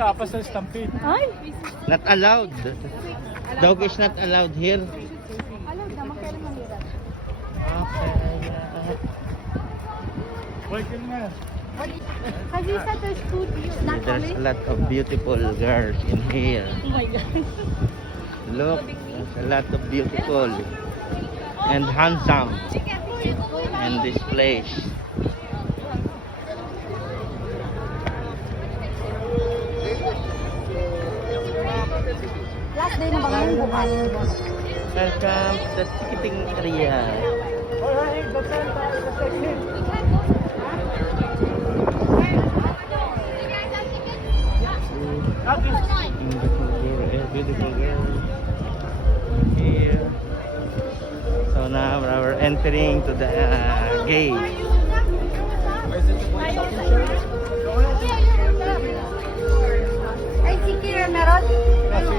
Tapos sa stampede. Ay! Not allowed. Dog is not allowed here. Alam naman kailan mahirap. Okay. Wait, yun nga. Kasi sa the studio. There's a lot of beautiful girls in here. Oh my God. Look, there's a lot of beautiful and handsome in this place. Last day na ba ngayon bukas? Welcome to the ticketing area. Alright, that's the technique. Beautiful girl here. So now we're entering to the gate. Ay, si Kira meron? Kasi,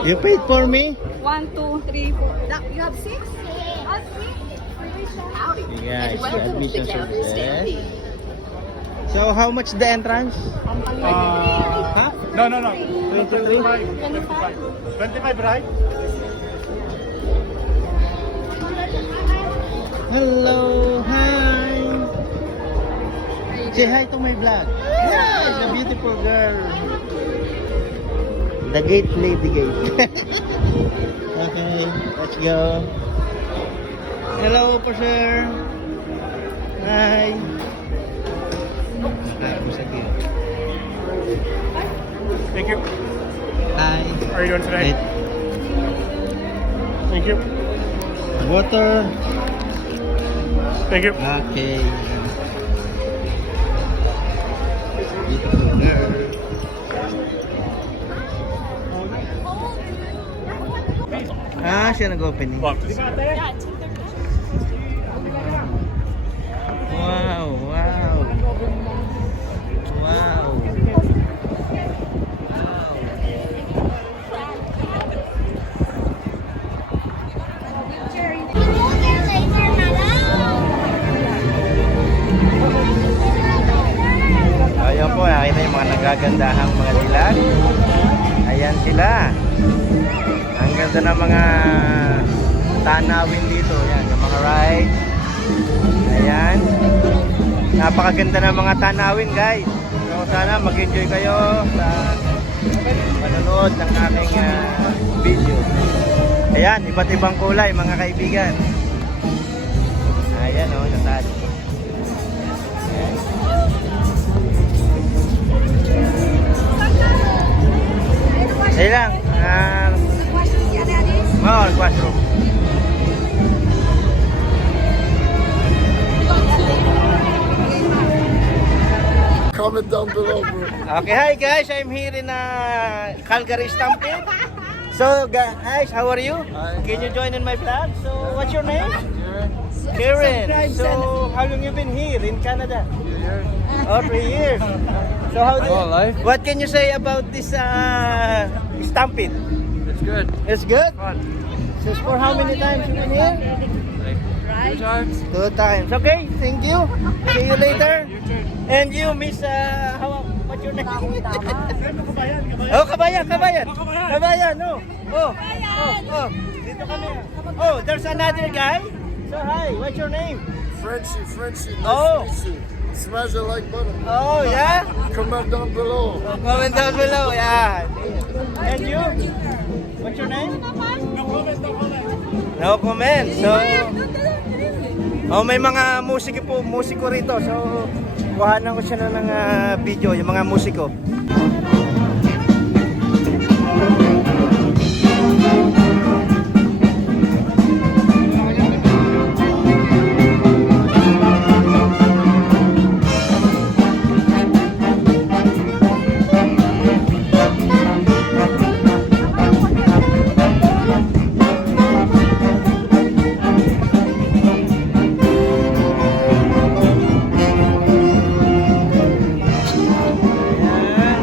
You paid for me? 1, 2, 3, 4. You have 6? Yeah, it's the admission services. So how much the entrance? Huh? no. 23? 25, right? Hello, hi. Say hi to my vlog. Yeah, it's a beautiful girl. The gate, lady gate. Okay, let's go. Hello, po sir. Hi. Thank you. Hi. How are you doing today? Wait. Thank you. Water. Thank you. Okay. Beautiful girl. Ah, siya nag-opening. Wow, wow. Wow. Ayan po, nakita yung mga nagagandahang mga dilag. Ayan sila. Ang ganda ng mga tanawin dito. Ayan, yung mga rides. Ayan. Napakaganda ng mga tanawin, guys. So sana mag-enjoy kayo sa manonood ng aking video. Ayan, iba't ibang kulay, mga kaibigan. Ayan, oh, natali. Ayan. Ayan lang. Washroom. Comment down below, bro. Okay, hi guys. I'm here in Calgary Stampede. So guys, how are you? Hi. Can you join in my vlog? So what's your name? Karen. So how long you been here in Canada? 3 years. Oh, 3 years. So how do Oh, life. what can you say about this Stampede? It's good. It's good. Fun. So for how many times you been here? Like 2 times. 2 times. Okay, thank you. See you later. And you, Miss, what's your name? Oh, Kabayan. No. Oh. Dito kami. Oh, there's another guy. So hi, what's your name? Frenchie. Nice Oh. to meet you. Smash the like button. Oh, yeah? Comment down below. Comment down below. Yeah. And you? What's your name? No comment. So, oh, may mga musiko rito. So, kuhanan ko siya ng video, yung mga musiko.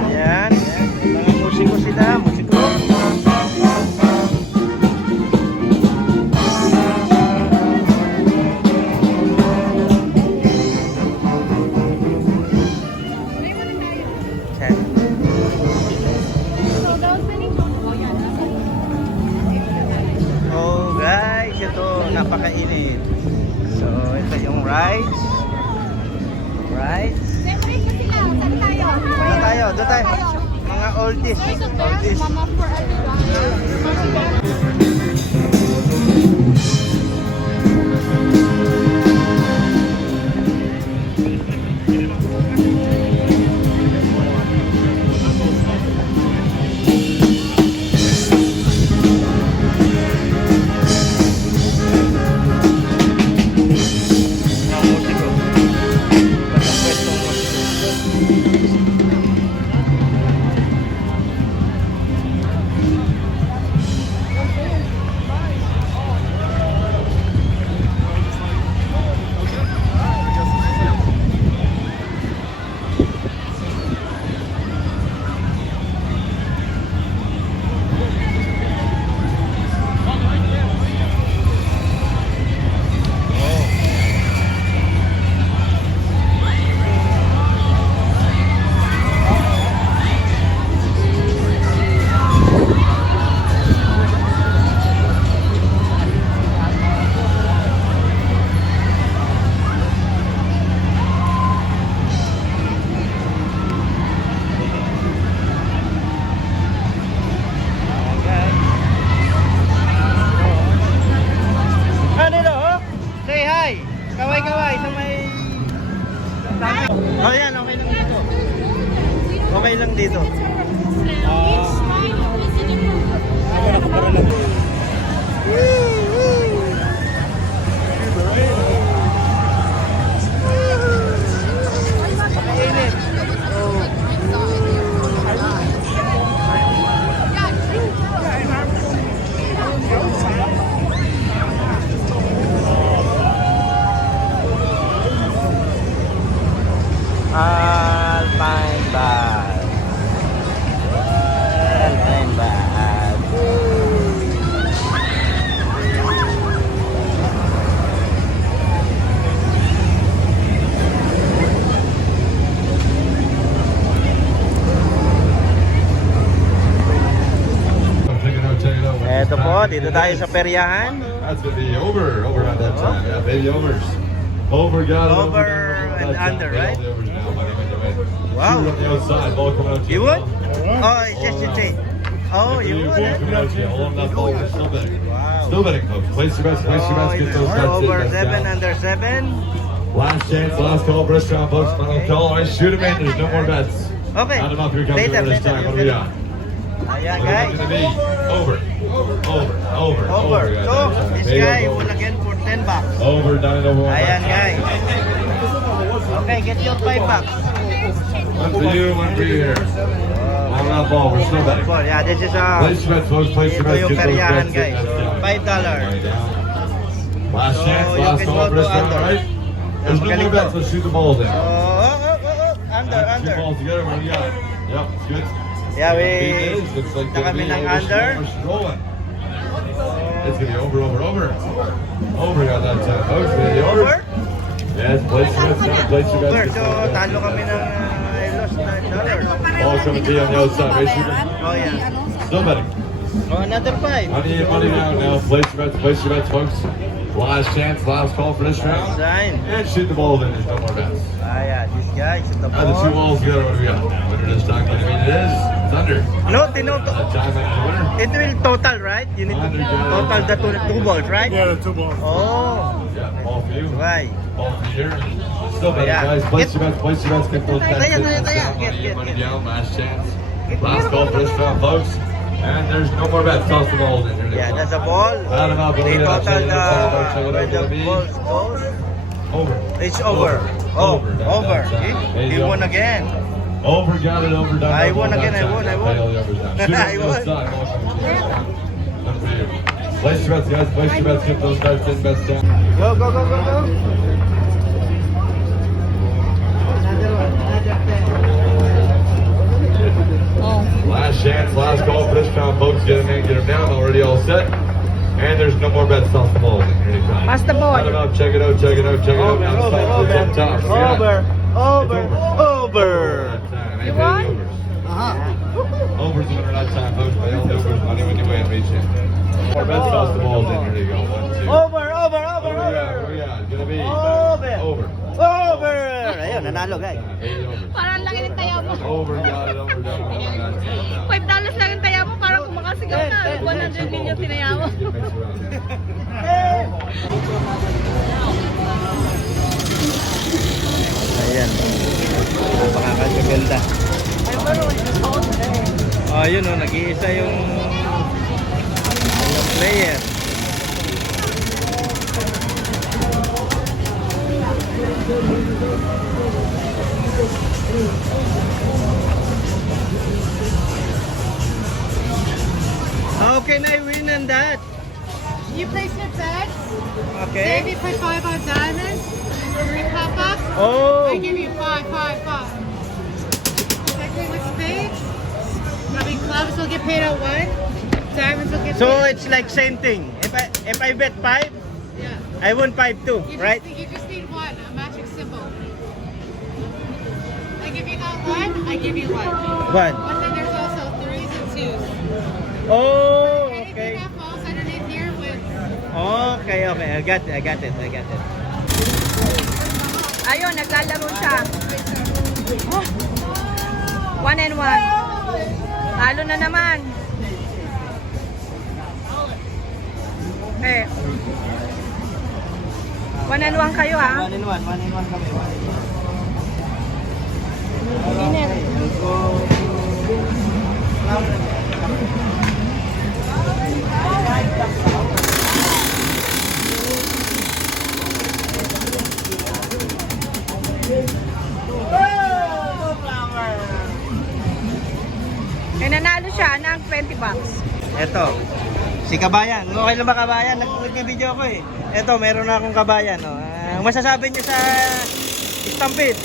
Ayan. Mga musiko sila, musiko. Yan. So, the opening? Oh, yan. Oh guys, ito napakainit. So ito yung rides. Rides. Siyempre po sila. Saan tayo? Doon tayo, doon tayo. Mga oldies. Oldies. Mama for Mga musiko. Basta pwestong musiko. Ano no? Say hi! Kaway-kaway sa may... Oh yan, okay lang dito. Okay lang dito. Mainit. Alpine Bar. Alpine Bar. Check it out. Eto po, dito tayo sa peryahan. That's gonna be over at that time. Yeah, baby overs. Over, got it. Over down, and that time. under, Baby right? overs now, buddy, when you're in. Wow. Shooter on the outside, ball coming out to You would? now. Oh, it's just a thing. Oh, you would? Ball coming out to you. Hold on that ball. We're still betting. Wow. Still betting, folks. Place your bets, Oh, get those it's bets. over in, bets 7, down. under 7. Last chance, last call, restaurant, folks. Final Okay. call. All right, shoot him in. There's no more bets. Okay. Add him up. Here comes Later, the this later. time. What do we got? Ayan, What guys. is it going to be? Over. Over. guys. So, this Baby guy over. will again for 10 bucks. Over, 9 over. Ayan, guys. Okay, get your 5 bucks. One for you here. On that ball, we're still betting. Well, yeah, this is Place your bets, folks. Place your ito bets. yung Get those peryahan, bets in, guys. bets down. $5. Money down. Last So, chance, you last can call, go to restaurant, under. all right? There's no Magaling more to. bets. Let's shoot the balls in. Under, Two under. balls together. What do you got? Yep, it's good. Yeah, It is. Looks like na kami ng under. She's rolling. It's gonna be over. Over got that time, folks. Gonna be over. Over? Yes, place your bets down. Place your bets. Over. Get So, those bets. talo kami ng I lost $9. Ball's coming to you on the outside. Make sure Oh, yeah. still betting. Oh, another 5. Money down now. Place your bets, folks. Last chance, last call for this round. Sign. And shoot the ball in. There's no more bets. Ah, yeah, this guy, it's the Add the two ball. balls together. What do we got? Winner this time. I mean, it is. It's under. No, tinoto. That time and the winner. It will total, right? You need to total the two balls, right? Yeah, the 2 balls. Oh, Yeah, ball for you. why? Ball for you here. Still betting, Yeah. guys. Place your bets. Get those bets Taya, in. taya, taya. Money Get. down. Last chance. Last call for this round, folks. And there's no more bets. Toss the balls in. Here they Yeah, go. that's a ball. Add them up. They total Check it out. the when the balls goes. Over. It's over. Oh, over. He won again. Over, got it over. Done. I won again, I Done. won. Play all the overs down. Shoot it I on the won. outside. Ball coming to you. Done for you. Place your bets, guys. Place your bets. Get those bets in. Bets down. Go. Another one. Another 10. Oh. Last chance, last call for this round, folks. Get them in, get them down. Already all set. And there's no more bets. Toss the balls in. Here they come. Pass the ball. Add them up. Check it out. Now it's time for the top tops. Over. That time. You won? Eight overs. talo guys. 8 over. Parang lang yung taya mo. Over, got it, over, done. $5 lang yung taya mo. Parang kung makasigaw ka. 100 million tinaya mo. Next round. Ayan. Napakaganda. Oh, yun oh, nag-iisa yung player. How can I win on that? You place your bets. Okay. Maybe put 5 on diamonds. 3 pop up. Oh. I give you 5, 5, 5. Second with spades. I mean, clubs will get paid out 1. Diamonds will get So paid. it's like same thing. If I bet 5, Yeah. I won 5 too, You right? you just need 1, a magic symbol. Like if you got 1, I give you 1. 1. But then there's also 3s and 2s. Oh, Anything okay. that falls underneath here wins. Okay. I got it. Ayun, naglalaro siya. 1 and 1. Talo na naman. Eh. 1 and 1 kayo ha. 1 in 1 kami. Init. Eh, nanalo siya ng 20 bucks. Eto, si Kabayan. Okay lang ba Kabayan? Nag-video ako eh. Eto, meron na akong Kabayan. Oh. Ang masasabi niyo sa Stampede?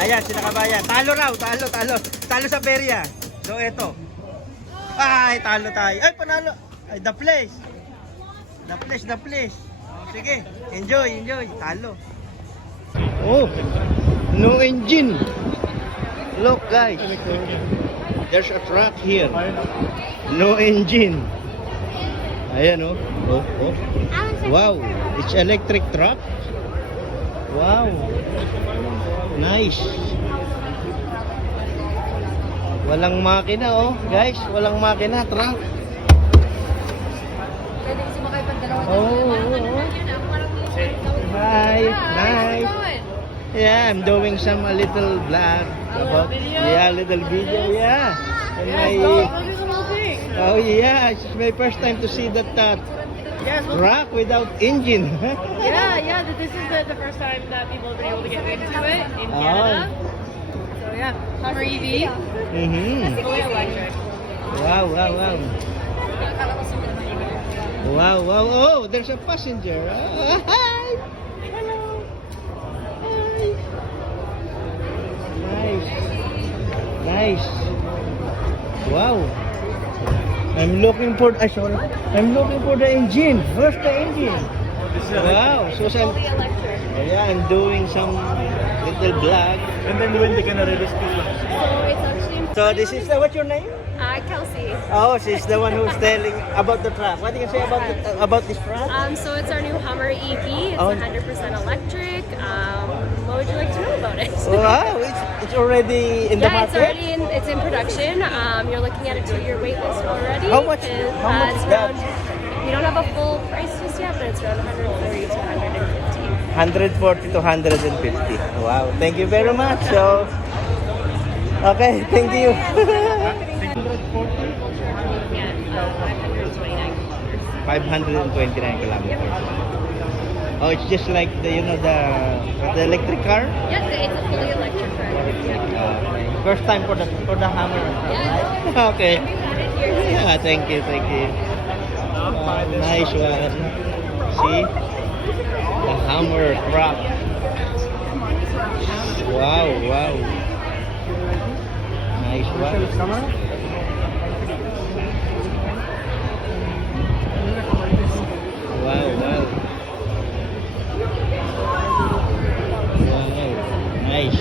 Ayan, sila Kabayan. Talo raw, talo sa perya. So eto. Ay, talo tayo. Ay, panalo. Ay, the place. Oh, sige, enjoy. Talo. Oh, no engine. Look guys. There's a truck here. No engine. Ayan oh. Oh. Wow, it's electric truck. Wow. Nice. Walang makina oh, guys. Walang makina, truck. Oh. Nice. Yeah, I'm doing some a little vlog about little video. Yeah. And oh yeah, it's my first time to see that truck without engine. Yeah, this is the first time that people have been able to get into it in Canada. So yeah, Hummer EV, fully electric. Wow. Oh, there's a passenger. Hi. Hello. Hi. Nice. Wow. I'm looking for the engine. Where's the engine? Wow. So I'm doing some little vlog. And then when they gonna release this one? So it's actually So this is what's your name? Kelsey. Oh, she's the one who's telling about the truck. What do you say about this truck? So it's our new Hummer EV. It's Oh. 100% electric. What would you like to know about it? Wow, it's already in the Yeah, market. it's in production. You're looking at a 2-year wait list already. How much? And, How much it's is that? around, we don't have a full price just yet, but it's around 140 to 150. 140 to 150. Wow, thank you very much. So, okay, thank you. Yeah, 529. 529 kilometers. Oh, it's just like the the electric car. Yes, it's a fully electric car. First time for the Hummer. Yeah. Okay. We had it here. Yeah, thank you. Nice one. See, the Hummer truck. Wow. Nice one. Wow. Nice.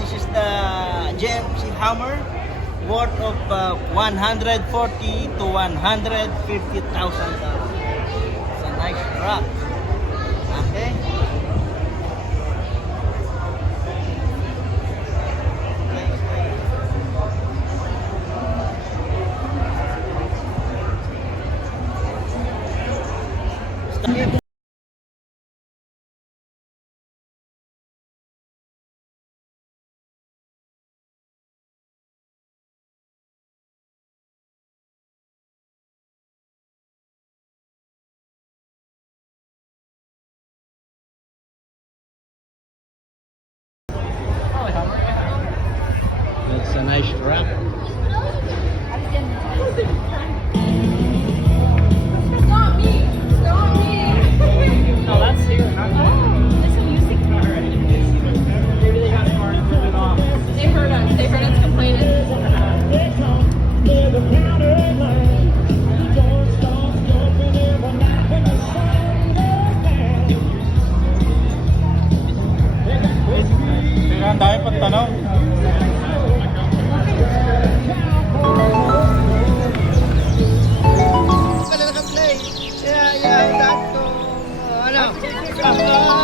This is the GMC Hummer worth of 140 to 150,000 dollars. It's a nice truck. Okay. That's a nice truck. Stop me! Stop me! No, that's here. There's some music. Maybe they got smart and put it off. They heard us. They heard us complaining. Teka, ang dami pang tanong. Pala naka-play. Yeah, that to, ano?